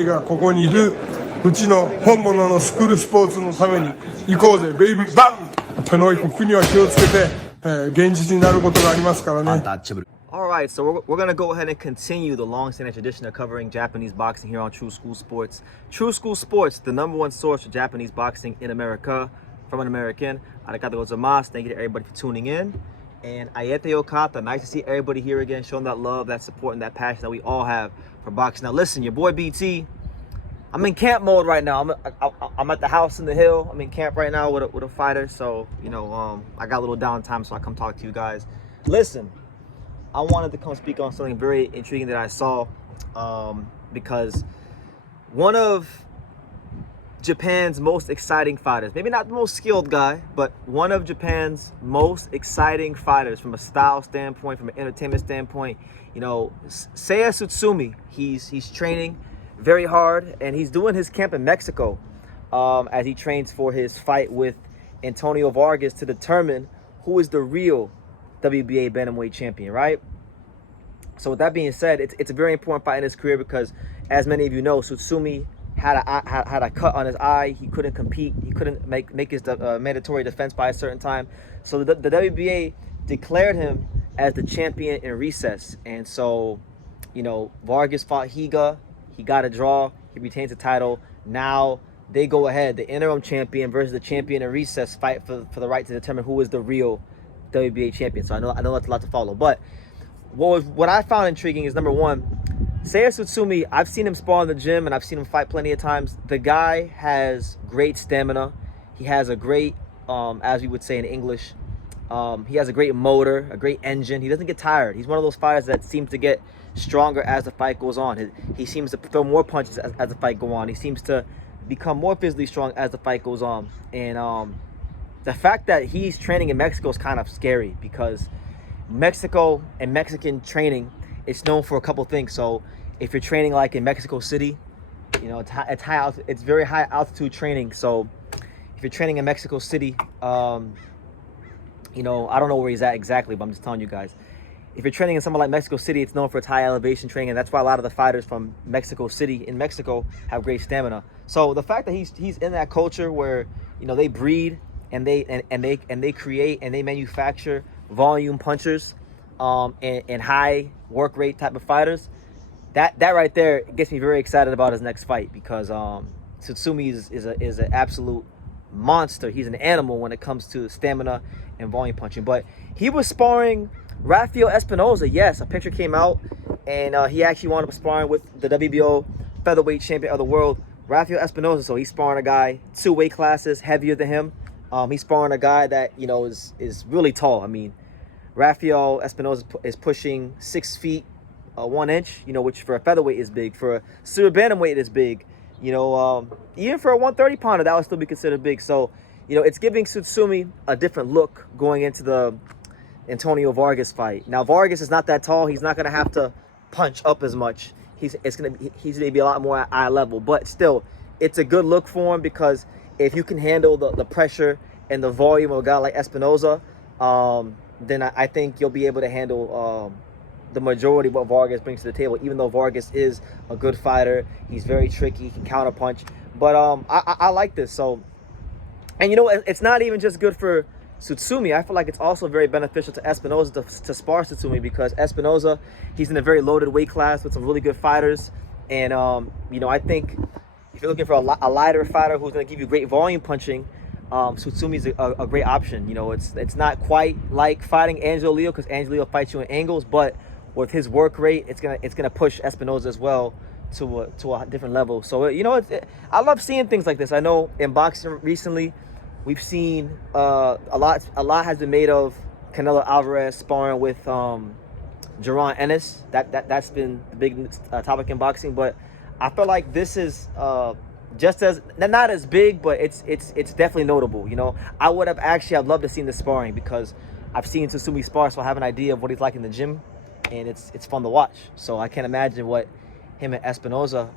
がここにいるうちの本物のスクールスポーツのために行こうぜベイビーバン手の国には気をつけて、現実になることがありますからね。 Alright, so we're going to go ahead and continue the long-standing tradition of covering Japanese boxing here on True School Sports. True School Sports, the #1 source for Japanese boxing in America, from an American. Arigatou gozaimasu. Thank you to everybody for tuning in. And Ayete Okata, nice to see everybody here again, showing that love, that support, and that passion that we all have for boxing. Now listen, your boy BT, I'm in camp mode right now. I'm at the house in the hill. I'm in camp right now with a fighter. So, you know, I got a little downtime, so I come talk to you guys. Listen, I wanted to come speak on something very intriguing that I saw, because one of Japan's most exciting fighters, maybe not the most skilled guy, but one of Japan's most exciting fighters from a style standpoint, from an entertainment standpoint, you know, Seiya Tsutsumi, he's training very hard, and he's doing his camp in Mexico, as he trains for his fight with Antonio Vargas to determine who is the real WBA bantamweight champion, right? So with that being said, it's a very important fight in his career because, as many of you know, Tsutsumi had a cut on his eye. He couldn't compete. He couldn't make his mandatory defense by a certain time. So the WBA declared him as the champion in recess. And so, you know, Vargas fought Higa. He got a draw. He retains the title. Now they go ahead. The interim champion versus the champion in recess fight for the right to determine who is the real WBA champion. So I know that's a lot to follow. But what I found intriguing is, number one, Seiya Tsutsumi, I've seen him spar in the gym and I've seen him fight plenty of times. The guy has great stamina. He has a great, as we would say in English, he has a great motor, a great engine. He doesn't get tired. He's one of those fighters that seems to get stronger as the fight goes on. He seems to throw more punches as the fight goes on. He seems to become more physically strong as the fight goes on. And the fact that he's training in Mexico is kind of scary because Mexico and Mexican training, it's known for a couple things. So if you're training like in Mexico City, you know, it's very high altitude training. So if you're training in Mexico City, you know, I don't know where he's at exactly, but I'm just telling you guys. If you're training in somewhere like Mexico City, it's known for its high elevation training, and that's why a lot of the fighters from Mexico City in Mexico have great stamina. So the fact that he's in that culture where, you know, they breed and they create and they manufacture volume punchers, and high work rate type of fighters, that right there gets me very excited about his next fight because Tsutsumi is an absolute monster. He's an animal when it comes to stamina and volume punching. But he was sparring Rafael Espinoza. Yes, a picture came out, and he actually wound up sparring with the WBO featherweight champion of the world, Rafael Espinoza. So he's sparring a guy 2 weight classes heavier than him. He's sparring a guy that, you know, is really tall. I mean, Rafael Espinoza is pushing 6 feet 1 inch, you know, which for a featherweight is big. For a super bantamweight is big. You know, even for a 130 pounder, that would still be considered big. So, you know, it's giving Tsutsumi a different look going into the Antonio Vargas fight. Now, Vargas is not that tall. He's not going to have to punch up as much. He's going to be a lot more at eye level. But still, it's a good look for him because if you can handle the pressure and the volume of a guy like Espinoza, then I think you'll be able to handle the majority of what Vargas brings to the table. Even though Vargas is a good fighter, he's very tricky, he can counterpunch. But I like this. So, and you know, it's not even just good for Tsutsumi. I feel like it's also very beneficial to Espinoza to spar Tsutsumi because Espinoza, he's in a very loaded weight class with some really good fighters. And, you know, I think if you're looking for a lighter fighter who's going to give you great volume punching, Tsutsumi's a great option. You know, it's not quite like fighting Angelo Leo because Angelo Leo fights you in angles, but with his work rate, it's gonna push Espinoza as well to a different level. So, you know, I love seeing things like this. I know in boxing recently, we've seen a lot has been made of Canelo Alvarez sparring with Jaron Ennis. That's been the big topic in boxing. But I feel like this is just as not as big, but it's definitely notable. You know, I'd loved to see the sparring because I've seen Tsutsumi spar, so I have an idea of what he's like in the gym, and it's fun to watch. So I can't imagine what him and Espinoza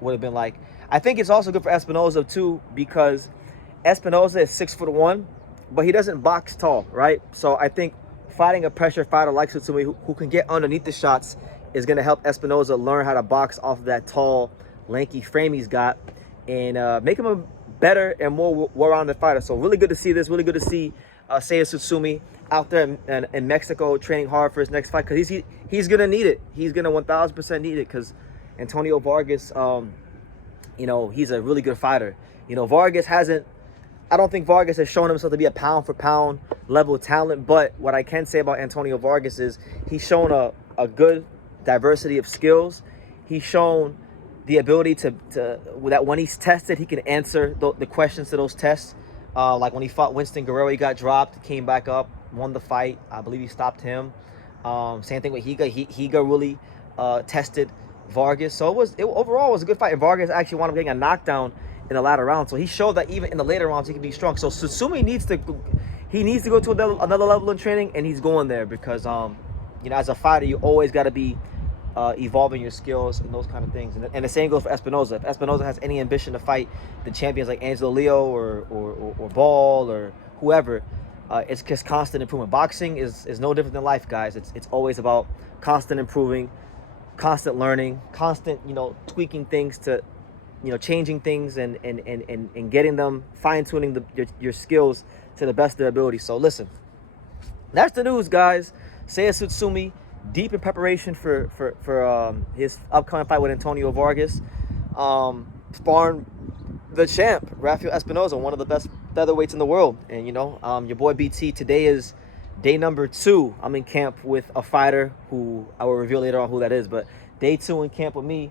would have been like. I think it's also good for Espinoza too because Espinoza is 6'1", but he doesn't box tall, right? So I think fighting a pressure fighter like Tsutsumi who can get underneath the shots is going to help Espinoza learn how to box off of that tall lanky frame he's got, and make him a better and more well-rounded fighter. So really good to see this. Really good to see Seiya Tsutsumi out there in Mexico training hard for his next fight, because he's gonna need it. He's gonna 1000% need it, because Antonio Vargas, you know, he's a really good fighter. You know, I don't think Vargas has shown himself to be a pound-for-pound level talent, but what I can say about Antonio Vargas is he's shown a good diversity of skills. He's shown the ability to that when he's tested, he can answer the questions to those tests. Like when he fought Winston Guerrero, he got dropped, came back up, won the fight. I believe he stopped him. Same thing with Higa. Higa really tested Vargas. So overall it was a good fight. And Vargas actually wound up getting a knockdown in the latter round. So he showed that even in the later rounds he can be strong. So Tsutsumi needs to go to another level in training, and he's going there, because you know, as a fighter, you always got to be evolving your skills and those kind of things. And the same goes for Espinoza. If Espinoza has any ambition to fight the champions like Angelo Leo or Ball or whoever, it's just constant improvement. Boxing is no different than life, guys. It's always about constant improving, constant learning, constant, you know, tweaking things to, you know, changing things and getting them, fine-tuning your skills to the best of their ability. So listen, that's the news, guys. Seiya Tsutsumi deep in preparation for his upcoming fight with Antonio Vargas, sparring the champ Rafael Espinoza, one of the best featherweights in the world. And you know, your boy BT, today is day number 2. I'm in camp with a fighter who I will reveal later on who that is, but day 2 in camp with me.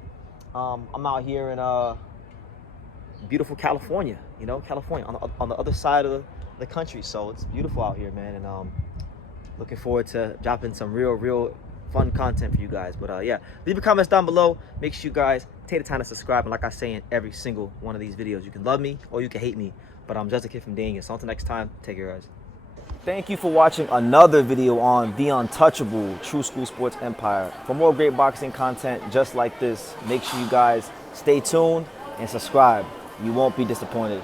I'm out here in beautiful California, you know, California on the other side of the country. So it's beautiful out here, man, and looking forward to dropping some real fun content for you guys. But yeah, leave your comments down below. Make sure you guys take the time to subscribe. And like I say in every single one of these videos, you can love me or you can hate me, but I'm just a kid from Dania. So until next time, take care, guys. Thank you for watching another video on the untouchable True School Sports Empire. For more great boxing content just like this, make sure you guys stay tuned and subscribe. You won't be disappointed.